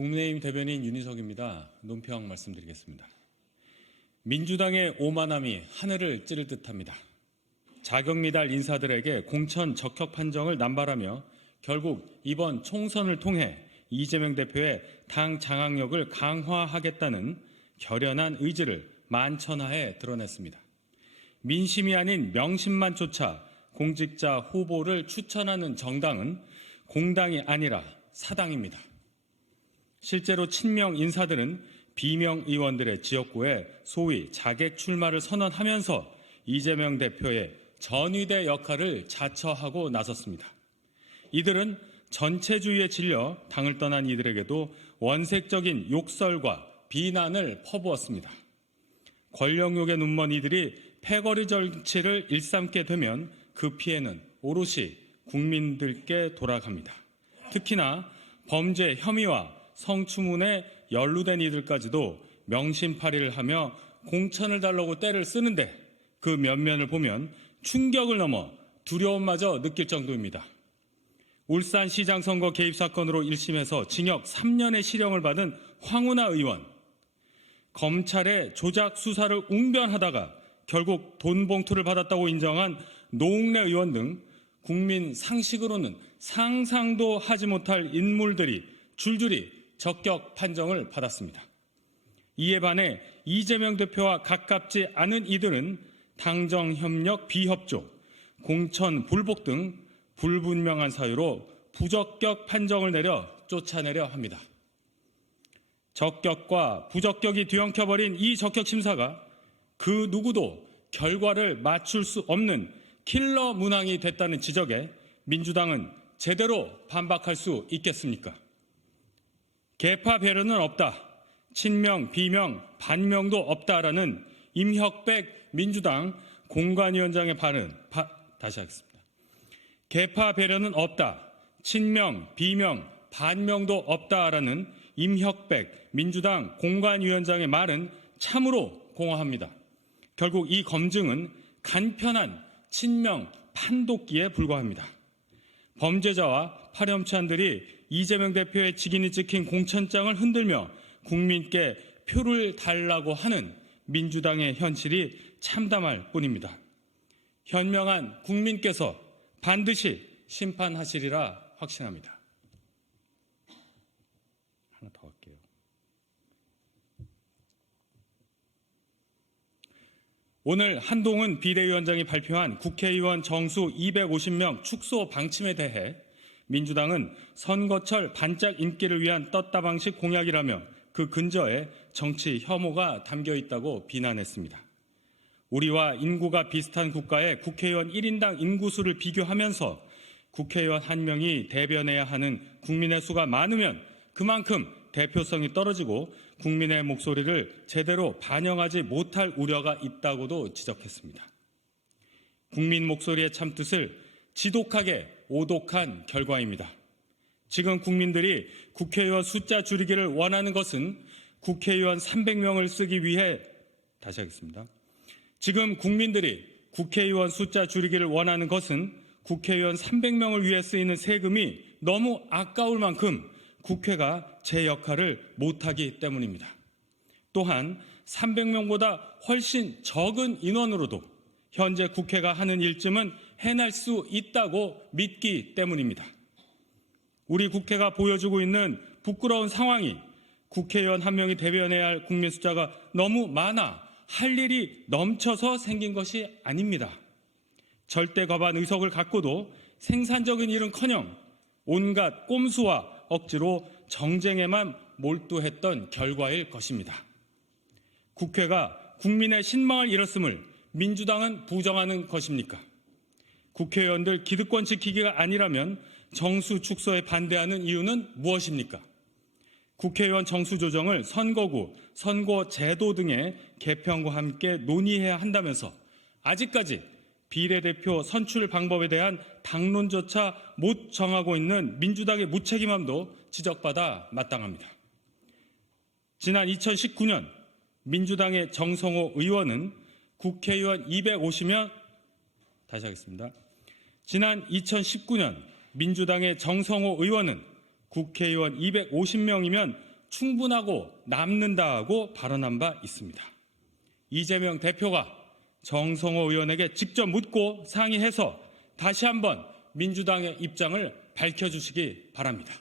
국민의힘 대변인 윤희석입니다. 논평 말씀드리겠습니다. 민주당의 오만함이 하늘을 찌를 듯합니다. 자격미달 인사들에게 공천 적격 판정을 남발하며 결국 이번 총선을 통해 이재명 대표의 당 장악력을 강화하겠다는 결연한 의지를 만천하에 드러냈습니다. 민심이 아닌 명심만 쫓아 공직자 후보를 추천하는 정당은 공당이 아니라 사당입니다. 실제로 친명 인사들은 비명 의원들의 지역구에 소위 자객 출마를 선언하면서 이재명 대표의 전위대 역할을 자처하고 나섰습니다. 이들은 전체주의에 질려 당을 떠난 이들에게도 원색적인 욕설과 비난을 퍼부었습니다. 권력욕에 눈먼 이들이 패거리 정치를 일삼게 되면 그 피해는 오롯이 국민들께 돌아갑니다. 특히나 범죄 혐의와 성추문에 연루된 이들까지도 명심팔이를 하며 공천을 달라고 떼를 쓰는데 그 면면을 보면 충격을 넘어 두려움마저 느낄 정도입니다. 울산시장 선거 개입 사건으로 1심에서 징역 3년의 실형을 받은 황운하 의원, 검찰의 조작 수사를 웅변하다가 결국 돈 봉투를 받았다고 인정한 노웅래 의원 등 국민 상식으로는 상상도 하지 못할 인물들이 줄줄이 적격 판정을 받았습니다. 이에 반해 이재명 대표와 가깝지 않은 이들은 당정협력 비협조, 공천 불복 등 불분명한 사유로 부적격 판정을 내려 쫓아내려 합니다. 적격과 부적격이 뒤엉켜버린 이 적격 심사가 그 누구도 결과를 맞출 수 없는 킬러 문항이 됐다는 지적에 민주당은 제대로 반박할 수 있겠습니까? 계파 배려는 없다. 친명, 비명, 반명도 없다라는 임혁백 민주당 공관위원장의 발언, 다시 하겠습니다. 계파 배려는 없다. 친명, 비명, 반명도 없다라는 임혁백 민주당 공관위원장의 말은 참으로 공허합니다. 결국 이 검증은 간편한 친명 판독기에 불과합니다. 범죄자와 파렴치한들이 이재명 대표의 직인이 찍힌 공천장을 흔들며 국민께 표를 달라고 하는 민주당의 현실이 참담할 뿐입니다. 현명한 국민께서 반드시 심판하시리라 확신합니다. 하나 더 할게요. 오늘 한동훈 비대위원장이 발표한 국회의원 정수 250명 축소 방침에 대해 민주당은 선거철 반짝 인기를 위한 떴다방식 공약이라며 그 근저에 정치 혐오가 담겨 있다고 비난했습니다. 우리와 인구가 비슷한 국가의 국회의원 1인당 인구수를 비교하면서 국회의원 한 명이 대변해야 하는 국민의 수가 많으면 그만큼 대표성이 떨어지고 국민의 목소리를 제대로 반영하지 못할 우려가 있다고도 지적했습니다. 국민 목소리의 참뜻을 지독하게 오독한 결과입니다. 지금 국민들이 국회의원 숫자 줄이기를 원하는 것은 국회의원 300명을 쓰기 위해 다시 하겠습니다. 지금 국민들이 국회의원 숫자 줄이기를 원하는 것은 국회의원 300명을 위해 쓰이는 세금이 너무 아까울 만큼 국회가 제 역할을 못하기 때문입니다. 또한 300명보다 훨씬 적은 인원으로도 현재 국회가 하는 일쯤은 해낼 수 있다고 믿기 때문입니다. 우리 국회가 보여주고 있는 부끄러운 상황이 국회의원 한 명이 대변해야 할 국민 숫자가 너무 많아 할 일이 넘쳐서 생긴 것이 아닙니다. 절대 과반 의석을 갖고도 생산적인 일은커녕 온갖 꼼수와 억지로 정쟁에만 몰두했던 결과일 것입니다. 국회가 국민의 신망을 잃었음을 민주당은 부정하는 것입니까? 국회의원들 기득권 지키기가 아니라면 정수 축소에 반대하는 이유는 무엇입니까? 국회의원 정수 조정을 선거구, 선거제도 등의 개편과 함께 논의해야 한다면서 아직까지 비례대표 선출 방법에 대한 당론조차 못 정하고 있는 민주당의 무책임함도 지적받아 마땅합니다. 지난 2019년 민주당의 정성호 의원은 국회의원 250명, 다시 하겠습니다. 지난 2019년 민주당의 정성호 의원은 국회의원 250명이면 충분하고 남는다고 발언한 바 있습니다. 이재명 대표가 정성호 의원에게 직접 묻고 상의해서 다시 한번 민주당의 입장을 밝혀주시기 바랍니다.